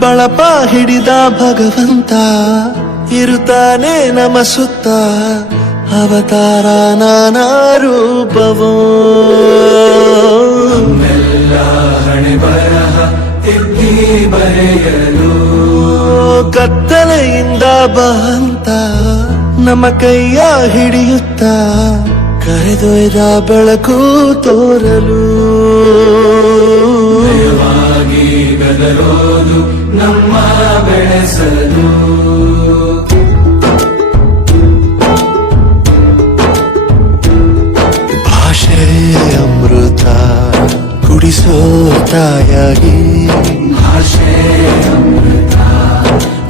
ಬಳಪ ಹಿಡಿದ ಭಗವಂತ ಇರುತ್ತಾನೆ ನಮ ಸುತ್ತ ಅವತಾರ ನಾನಾ ರೂಪವೋ ಹಣೆ ಬರಹ ತಿದ್ದಿ ಬರೆಯಲು ಕತ್ತಲೆಯಿಂದ ಬಂತ ನಮ್ಮ ಕೈಯ ಹಿಡಿಯುತ್ತ ಕರೆದೊಯ್ದ ಬೆಳಕು ತೋರಲು ಗದರೋದು ನಮ್ಮ ಬೆಳೆಸಲು ಭಾಷೆ ಅಮೃತ ಕುಡಿಸೋ ತಾಯಾಗಿ ಭಾಷೆ ಅಮೃತ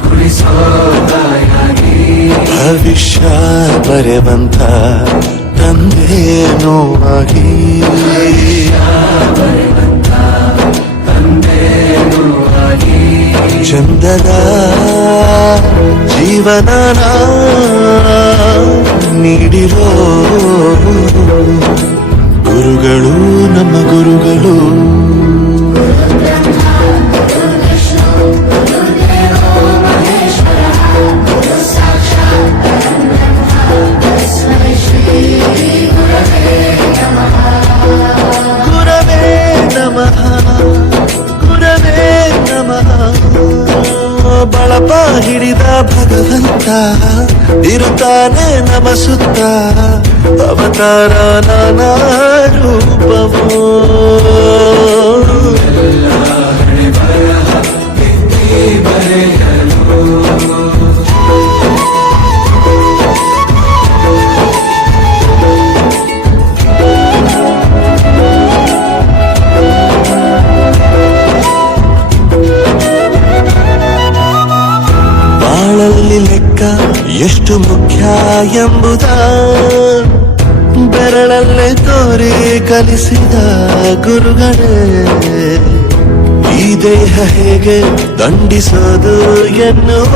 ಕುಡಿಸೋ ತಾಯಾಗಿ ಭವಿಷ್ಯ ಬರೆವಂತ ತಂದೆನೂ ಆಗಿ ಚಂದದ ಜೀವನ ನೀಡಿರೋ ಗುರುಗಳು ನಮ್ಮ ಗುರುಗಳು ಗುರವೇ ನಮಃ ಗುರವೇ ನಮಃ ಬಳಪ ಹಿಡಿದ ಭಗವಂತ ಇರುತ್ತಾನೆ ನಮ ಸುತ್ತ ಅವತಾರ ನಾನಾ ರೂಪವೋ ಹಣೆ ಬರಹ ತಿದ್ದಿ ಬರೆಯಲು ಬಾಳಲ್ಲಿ ಲೆಕ್ಕ ಎಷ್ಟು ಮುಖ್ಯ ಎಂಬುದ ಬೆರಳಲ್ಲೇ ತೋರಿ ಕಲಿಸಿದ ಗುರುಗಳೇ ಈ ದೇಹ ಹೇಗೆ ದಂಡಿಸೋದು ಎನ್ನುವ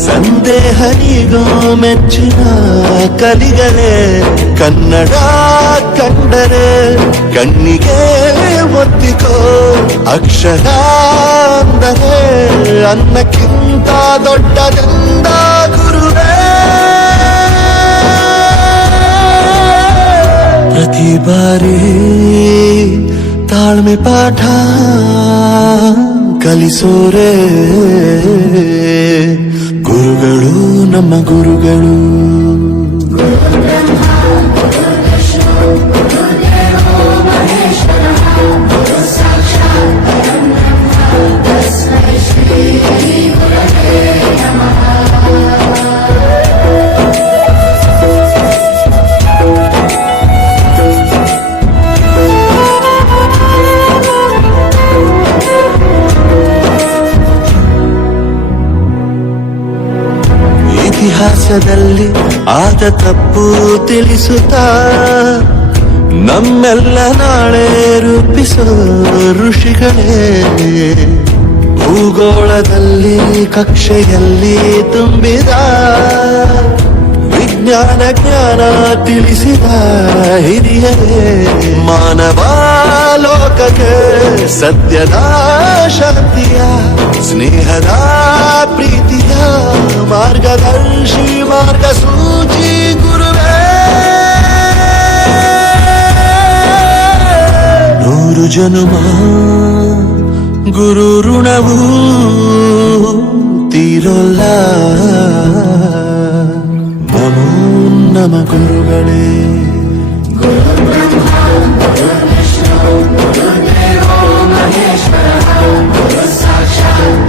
ಸಂದೇಹನಿಗೋ ಮೆಚ್ಚಿನ ಕಲಿಗಳೇ ಕನ್ನಡ ಕಂಡರೆ ಕಣ್ಣಿಗೆ ಒತ್ತಿಕೋ ಅಕ್ಷರ ಅಂದರೆ ಅನ್ನಕ್ಕಿಂತ ದೊಡ್ಡದೆಂದ ಗುರುವೇ ಪ್ರತಿ ಬಾರಿ ತಾಳ್ಮೆ ಪಾಠ ಕಲಿಸೋರೆ ಗುರುಗಳು ನಮ್ಮ ಗುರುಗಳು ಇತಿಹಾಸದಲ್ಲಿ ಆದ ತಪ್ಪು ತಿಳಿಸುತ್ತಾ ನಮ್ಮೆಲ್ಲ ನಾಳೆ ರೂಪಿಸೋ ಋಷಿಗಳೇ ಭೂಗೋಳದಲ್ಲಿ ಕಕ್ಷೆಯಲ್ಲಿ ತುಂಬಿದ ವಿಜ್ಞಾನ ಜ್ಞಾನ ತಿಳಿಸಿದ ಹಿರಿಯರೇ ಮಾನವ ಲೋಕಕ್ಕೆ ಸತ್ಯದ ಶಾಂತಿಯ ಸ್ನೇಹದ ಪ್ರೀತಿಯ ಮಾರ್ಗದರ್ಶಿ ಮಾರ್ಗಸೂಚಿ ಗುರುವೇ ನೂರು ಜನುಮ ಗುರು ಋಣವು ತೀರೋಲ್ಲ ನಮೋ ನಮ ಗುರುಗಳೇ ಮಹೇಶ್ವರ ಸಾಕ್ಷಾತ್